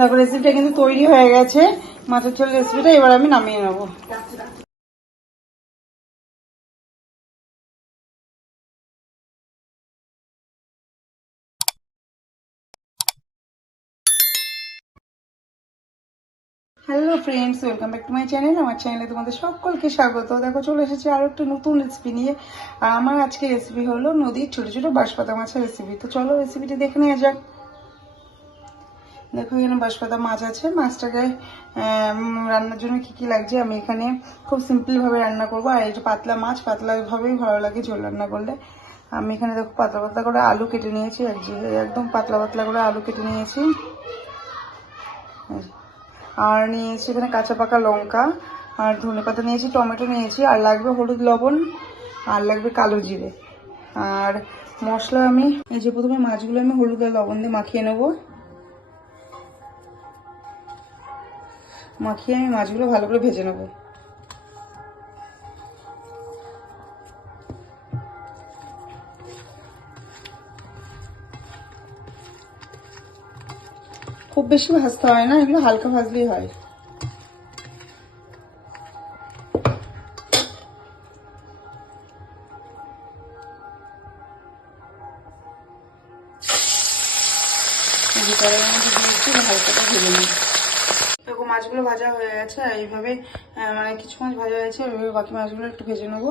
দেখো রেসিপিটা কিন্তু তৈরি হয়ে গেছে, মাছের ঝোল রেসিপিটা। এবার আমি নামিয়ে নেবো। Hello friends, welcome back to my channel. আমার চ্যানেলে তোমাদের সকলকে স্বাগত। দেখো চলে এসেছি আরো একটা নতুন রেসিপি নিয়ে। আর আমার আজকে রেসিপি হলো নদীর ছোট ছোট বাঁশপাতা মাছের রেসিপি। তো চলো রেসিপিটা দেখে নেওয়া যাক। দেখো এখানে বাঁশপাতা মাছ আছে। মাছটাকে রান্নার জন্য কি কি লাগছে আমি এখানে খুব সিম্পল ভাবে রান্না করবো। আর এই যে পাতলা মাছ, পাতলা ভাবেই ভালো লাগে ঝোল রান্না করলে। আমি এখানে দেখো পাতলা পাতলা করে আলু কেটে নিয়েছি, একদম পাতলা পাতলা করে আলু কেটে নিয়েছি। আর নিয়েছি এখানে কাঁচা পাকা লঙ্কা, আর ধনেপাতা নিয়েছি, টমেটো নিয়েছি, আর লাগবে হলুদ লবণ, আর লাগবে কালো জিরে। আর মশলা আমি এই যে প্রথমে মাছগুলো আমি হলুদ আর লবণ দিয়ে মাখিয়ে নেবো। মাখিয়ে আমি মাছগুলো ভালো করে ভেজে নেবো। খুব বেশি ভাজতে হয় না, এগুলো হালকা ভাজলেই হয়। হালকা ভেজে নেব। দেখো মাছগুলো ভাজা হয়ে গেছে। এইভাবে মানে কিছু মাছ ভাজা হয়েছে, এইভাবে বাকি মাছগুলো একটু ভেজে নেবো।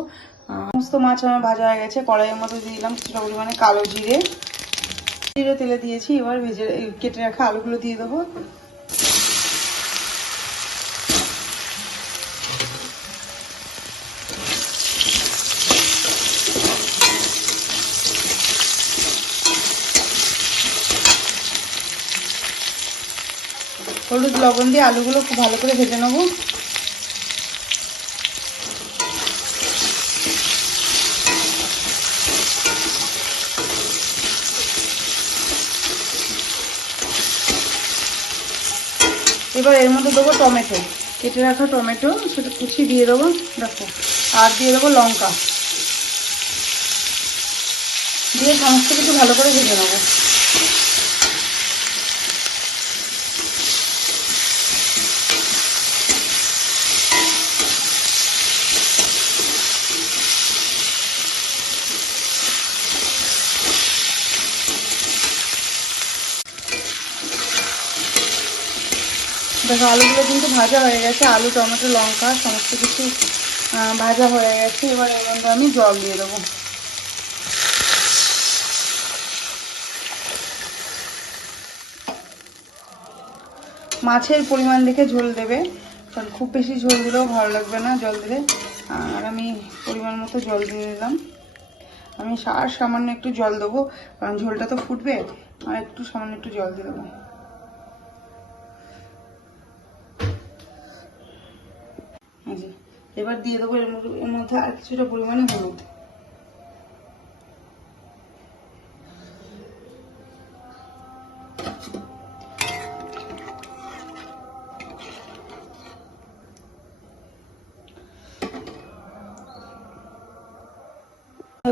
সমস্ত মাছ আমার ভাজা হয়ে গেছে। কড়াইয়ের মধ্যে দিয়ে দিলাম কিছুটা পরিমাণে কালো জিরে, তেলে দিয়েছি। এবার ভেজে কেটে রাখা আলুগুলো দিয়ে দেবো। হলুদ লবণ দিয়ে আলুগুলো খুব ভালো করে ভেজে নেবো। এবার এর মধ্যে দেবো টমেটো, কেটে রাখা টমেটো, সেটা কুচি দিয়ে দেবো। দেখো, আর দিয়ে দেবো লঙ্কা, দিয়ে সমস্ত কিছু ভালো করে ভেজে নেবো। দেখো আলুগুলো কিন্তু ভাজা হয়ে গেছে, আলু টমেটো লঙ্কা সমস্ত কিছু ভাজা হয়ে গেছে। এবার এর মধ্যে আমি জল দিয়ে দেবো। মাছের পরিমাণ দেখে ঝোল দেবে, কারণ খুব বেশি ঝোল দিলেও ভালো লাগবে না জল দিলে। আর আমি পরিমাণ মতো জল দিয়ে দিলাম। আমি আর সামান্য একটু জল দেবো, কারণ ঝোলটা তো ফুটবে। আর একটু সামান্য একটু জল দিয়ে দেবো। এবার দিয়ে দেবো এর মধ্যে আর কিছুটা পরিমাণে হলুদ।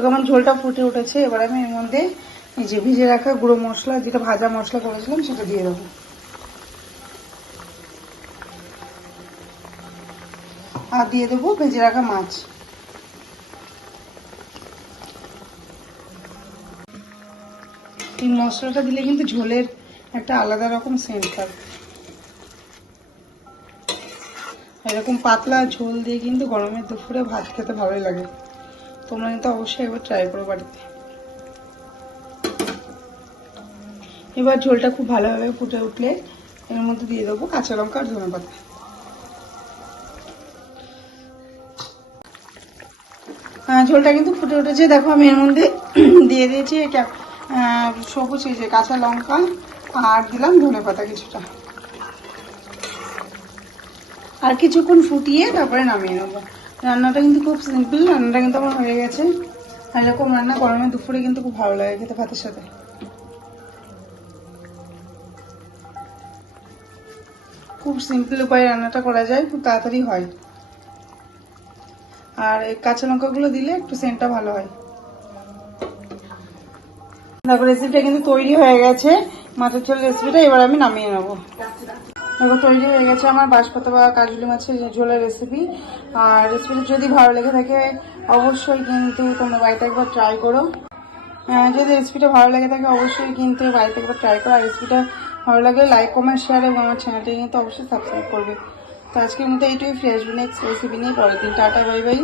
আমার ঝোলটা ফুটে উঠেছে। এবার আমি এর মধ্যে এই যে ভিজে রাখা গুঁড়ো মশলা, যেটা ভাজা মশলা করেছিলাম, সেটা দিয়ে দেবো। আর দিয়ে দেবো ভেজে রাখা মাছ। এই মশলাটা দিলে কিন্তু ঝোলের একটা আলাদা রকম সেন্ট থাকবে। এরকম পাতলা ঝোল দিয়ে কিন্তু গরমের দুপুরে ভাত খেতে ভালোই লাগে। তোমরা কিন্তু অবশ্যই একবার ট্রাই করো বাড়িতে। এবার ঝোলটা খুব ভালোভাবে ফুটে উঠলে এর মধ্যে দিয়ে দেবো কাঁচা লঙ্কা আর ধনেপাতা। ঝোলটা কিন্তু ফুটে উঠেছে। দেখো আমি এর মধ্যে দিয়ে দিয়েছি এটা সবুজ এই যে কাঁচা লঙ্কা, আর দিলাম ধনেপাতা কিছুটা। আর কিছুক্ষণ ফুটিয়ে তারপরে নামিয়ে নেবো। রান্নাটা কিন্তু খুব সিম্পল, রান্নাটা কিন্তু আমার হয়ে গেছে। আর এরকম রান্না গরমের দুপুরে কিন্তু খুব ভালো লাগে খেতে ভাতের সাথে। খুব সিম্পল উপায়ে রান্নাটা করা যায়, খুব তাড়াতাড়ি হয়। আর এই কাঁচা লঙ্কাগুলো দিলে একটু সেন্টটা ভালো হয়। দেখো রেসিপিটা কিন্তু তৈরি হয়ে গেছে। মাছের ঝোল রেসিপিটা এবার আমি নামিয়ে নেবো। দেখো তৈরি হয়ে গেছে আমার বাঁশপাতা বা কাজলি মাছের ঝোলের রেসিপি। আর রেসিপিটা যদি ভালো লেগে থাকে অবশ্যই কিন্তু তোমরা বাড়িতে একবার ট্রাই করো। যদি রেসিপিটা ভালো লেগে থাকে অবশ্যই কিন্তু বাড়িতে একবার ট্রাই করো। আর রেসিপিটা ভালো লাগলে লাইক কমেন্ট শেয়ার এবং আমার চ্যানেলটা কিন্তু অবশ্যই সাবস্ক্রাইব করবে। তো আজকের মতো এইটুকুই, ফ্রেশ নেক্সট রেসিপি নিয়ে পরের দিন। Tata, bye bye.